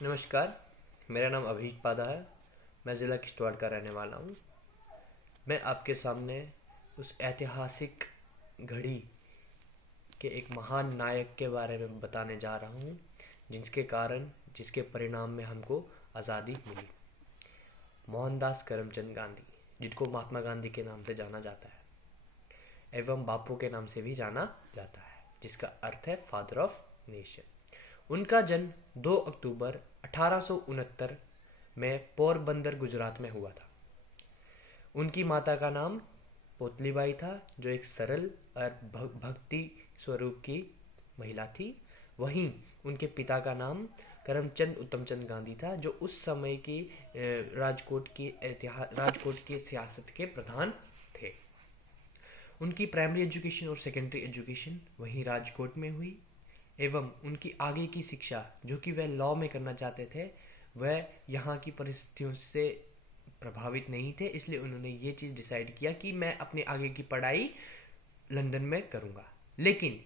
नमस्कार। मेरा नाम अभिजीत पादा है। मैं ज़िला किश्तवाड़ का रहने वाला हूँ। मैं आपके सामने उस ऐतिहासिक घड़ी के एक महान नायक के बारे में बताने जा रहा हूँ, जिसके परिणाम में हमको आज़ादी मिली। मोहनदास करमचंद गांधी, जिनको महात्मा गांधी के नाम से जाना जाता है एवं बापू के नाम से भी जाना जाता है, जिसका अर्थ है फादर ऑफ नेशन। उनका जन्म 2 अक्टूबर 1869 में पोरबंदर, गुजरात में हुआ था। उनकी माता का नाम पोतलीबाई था, जो एक सरल और भक्ति स्वरूप की महिला थी। वहीं उनके पिता का नाम करमचंद उत्तमचंद गांधी था, जो उस समय की राजकोट की सियासत के प्रधान थे। उनकी प्राइमरी एजुकेशन और सेकेंडरी एजुकेशन वहीं राजकोट में हुई एवं उनकी आगे की शिक्षा, जो कि वह लॉ में करना चाहते थे, वह यहाँ की परिस्थितियों से प्रभावित नहीं थे। इसलिए उन्होंने ये चीज़ डिसाइड किया कि मैं अपने आगे की पढ़ाई लंदन में करूँगा। लेकिन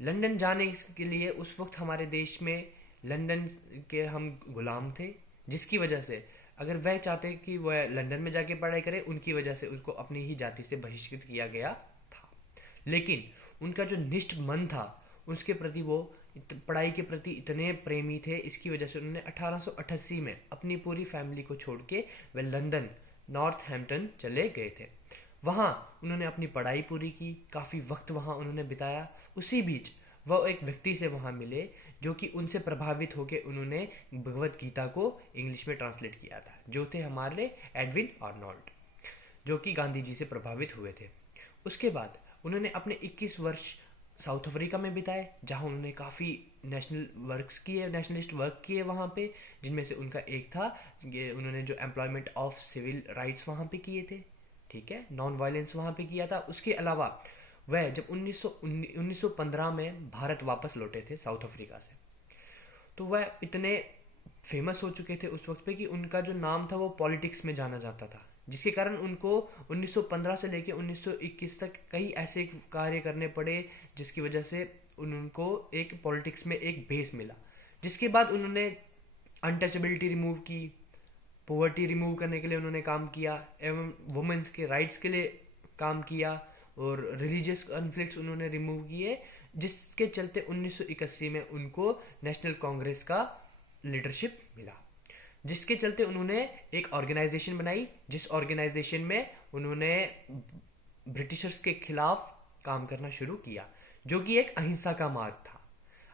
लंदन जाने के लिए उस वक्त हमारे देश में लंदन के हम गुलाम थे, जिसकी वजह से अगर वह चाहते कि वह लंदन में जाके पढ़ाई करे, उनकी वजह से उसको अपनी ही जाति से बहिष्कृत किया गया था। लेकिन उनका जो निष्ठ मन था, उसके प्रति वो पढ़ाई के प्रति इतने प्रेमी थे, इसकी वजह से उन्होंने 1888 में अपनी पूरी फैमिली को छोड़ के वह लंदन नॉर्थहैम्पटन चले गए थे। वहाँ उन्होंने अपनी पढ़ाई पूरी की, काफ़ी वक्त वहाँ उन्होंने बिताया। उसी बीच वह एक व्यक्ति से वहाँ मिले, जो कि उनसे प्रभावित होकर उन्होंने भगवत गीता को इंग्लिश में ट्रांसलेट किया था, जो थे हमारे एडविन आर्नोल्ड, जो कि गांधी जी से प्रभावित हुए थे। उसके बाद उन्होंने अपने 21 वर्ष साउथ अफ्रीका में बिताए, जहां उन्होंने काफ़ी नेशनलिस्ट वर्क किए वहाँ पे, जिनमें से उनका एक था ये उन्होंने जो एम्प्लॉयमेंट ऑफ सिविल राइट्स वहाँ पे किए थे, ठीक है, नॉन वायलेंस वहाँ पे किया था। उसके अलावा वह जब 1915 में भारत वापस लौटे थे साउथ अफ्रीका से, तो वह इतने फेमस हो चुके थे उस वक्त पे कि उनका जो नाम था वो पॉलिटिक्स में जाना जाता था, जिसके कारण उनको 1915 से लेकर 1921 तक कई ऐसे कार्य करने पड़े, जिसकी वजह से उनको एक पॉलिटिक्स में एक बेस मिला। जिसके बाद उन्होंने अनटचेबिलिटी रिमूव की, पॉवर्टी रिमूव करने के लिए उन्होंने काम किया एवं वुमेन्स के राइट्स के लिए काम किया, और रिलीजियस कॉन्फ्लिक्ट्स उन्होंने रिमूव किए, जिसके चलते 1981 में उनको नेशनल कांग्रेस का लीडरशिप मिला। जिसके चलते उन्होंने एक ऑर्गेनाइजेशन बनाई, जिस ऑर्गेनाइजेशन में उन्होंने ब्रिटिशर्स के खिलाफ काम करना शुरू किया, जो कि एक अहिंसा का मार्ग था।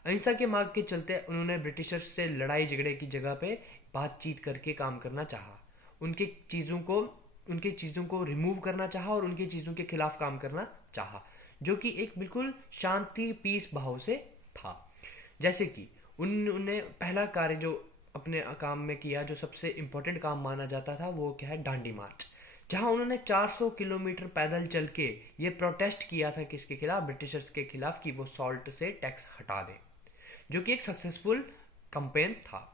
अहिंसा के मार्ग के चलते उन्होंने ब्रिटिशर्स से लड़ाई झगड़े की जगह पे बातचीत करके काम करना चाहा, उनके चीज़ों को रिमूव करना चाहा और उनकी चीज़ों के खिलाफ काम करना चाहा, जो कि एक बिल्कुल शांति पीस भाव से था। जैसे कि उन्होंने पहला कार्य जो अपने काम में किया, जो सबसे इम्पोर्टेंट काम माना जाता था, वो क्या है, डांडी मार्च, जहां उन्होंने 400 किलोमीटर पैदल चल के ये प्रोटेस्ट किया था, किसके खिलाफ, ब्रिटिशर्स के खिलाफ, कि वो सॉल्ट से टैक्स हटा दे, जो कि एक सक्सेसफुल कैंपेन था।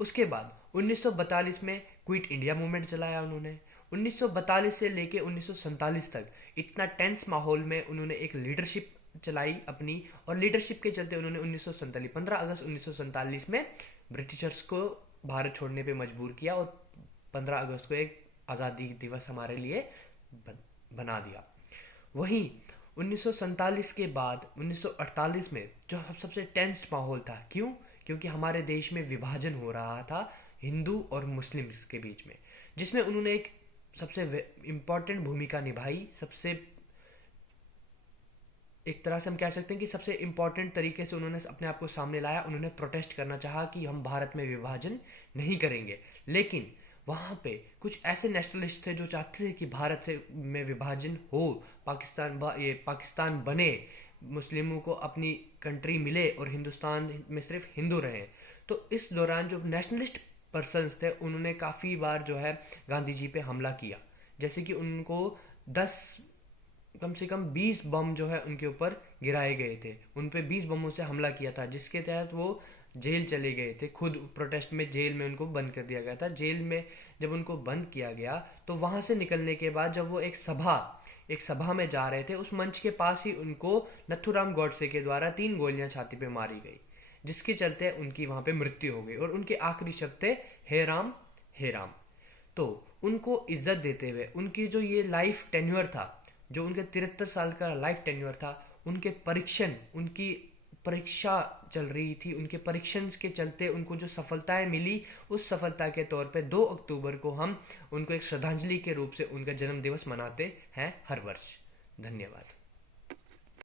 उसके बाद 1942 में क्विट इंडिया मूवमेंट चलाया उन्होंने। 1942 से लेके 1947 तक इतना टेंस माहौल में उन्होंने एक लीडरशिप चलाई अपनी, और लीडरशिप के चलते उन्होंने 15 अगस्त 1947 में ब्रिटिशर्स को भारत छोड़ने पे मजबूर किया, और 15 अगस्त को एक आज़ादी दिवस हमारे लिए बना दिया। वहीं 1947 के बाद 1948 में जो सबसे टेंस्ड माहौल था, क्योंकि हमारे देश में विभाजन हो रहा था हिंदू और मुस्लिम्स के बीच में, जिसमें उन्होंने एक सबसे इम्पोर्टेंट भूमिका निभाई। एक तरह से हम कह सकते हैं कि सबसे इम्पोर्टेंट तरीके से उन्होंने अपने आप को सामने लाया। उन्होंने प्रोटेस्ट करना चाहा कि हम भारत में विभाजन नहीं करेंगे, लेकिन वहाँ पे कुछ ऐसे नेशनलिस्ट थे जो चाहते थे कि भारत से में विभाजन हो, पाकिस्तान बने, मुस्लिमों को अपनी कंट्री मिले और हिंदुस्तान में सिर्फ हिंदू रहे। तो इस दौरान जो नेशनलिस्ट पर्सन्स थे, उन्होंने काफ़ी बार जो है गांधी जी पे हमला किया, जैसे कि उनको 10 कम से कम 20 बम जो है उनके ऊपर गिराए गए थे, उन पे 20 बमों से हमला किया था, जिसके तहत वो जेल चले गए थे। खुद प्रोटेस्ट में जेल में उनको बंद कर दिया गया था। जेल में जब उनको बंद किया गया, तो वहां से निकलने के बाद जब वो एक सभा में जा रहे थे, उस मंच के पास ही उनको नथुराम गॉडसे के द्वारा 3 गोलियां छाती पे मारी गई, जिसके चलते उनकी वहां पे मृत्यु हो गई और उनके आखिरी शब्द थे हे राम हे राम। तो उनको इज्जत देते हुए उनकी जो ये लाइफ टेन्योर था, जो उनके 73 साल का लाइफ टेन्योर था, उनकी परीक्षा चल रही थी, उनके परीक्षण के चलते उनको जो सफलताएं मिली, उस सफलता के तौर पे 2 अक्टूबर को हम उनको एक श्रद्धांजलि के रूप से उनका जन्म दिवस मनाते हैं हर वर्ष। धन्यवाद।